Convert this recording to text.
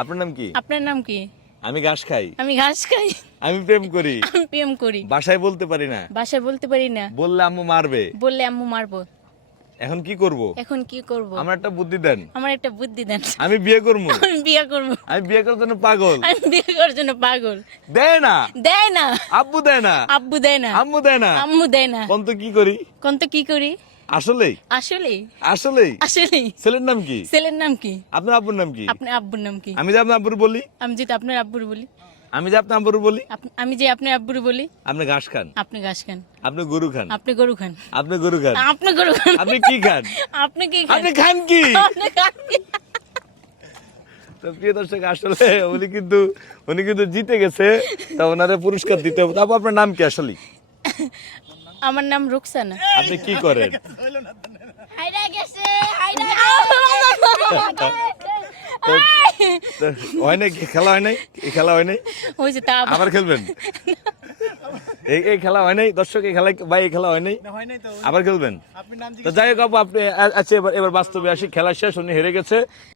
আপনার নাম কি? আপনার নাম কি? আমি ঘাস খাই। আমি ঘাস খাই। আমি প্রেম করি। আমি প্রেম করি। বাসায় বলতে পারি না। বাসায় বলতে পারি না। বললে আম্মু মারবে। বললে আম্মু মারবো। এখন কি করব? এখন কি করব? আমার একটা বুদ্ধি দেন। আমার একটা বুদ্ধি দেন। আমি বিয়ে করবো। আমি বিয়ে করব। আমি বিয়ে করার জন্য পাগল। আমি বিয়ে করার জন্য পাগল। দেয় না। দেয় না। আব্বু দেয় না। আব্বু দেয় না। আম্মু দেয় না। আম্মু দেয় না। কোন তো কি করি? কোন তো কি করি? আসলেই আসলেই আসলেই আসলেই ছেলের নাম কি? ছেলের নাম কি? আপনার আব্বুর নাম কি? আপনার আব্বুর নাম কি? আমি যে আপনার আব্বুর বলি। আমি যদি আপনার আব্বুর বলি। আমি যে আপনার আব্বুর বলি। আমি যে আপনার আব্বুর বলি। আপনি ঘাস খান। আপনি ঘাস খান। আপনি গরু খান। আপনি গরু খান। আপনি গরু খান। আপনি গরু খান। আপনি কি খান? আপনি কি খান? আপনি খান কি? আপনি খান কি? তো প্রিয় দর্শক আসলে উনি কিন্তু জিতে গেছে, তা ওনারে পুরস্কার দিতে হবে। তারপর আপনার নাম কি আসলে? আমার নাম রুকসানা। আপনি কি করেন? হাইরা গেছে, হাইরা তো হয় নাই, খেলা হয় নাই, এই খেলা হয় নাই, হইছে তা আবার খেলবেন? এই খেলা হয় নাই দর্শক, এই খেলা ভাই, এই খেলা হয় নাই, আবার খেলবেন? তো যাই হোক আপু, আপনি আচ্ছা এবার বাস্তবে আসি, খেলা শেষ, উনি হেরে গেছে।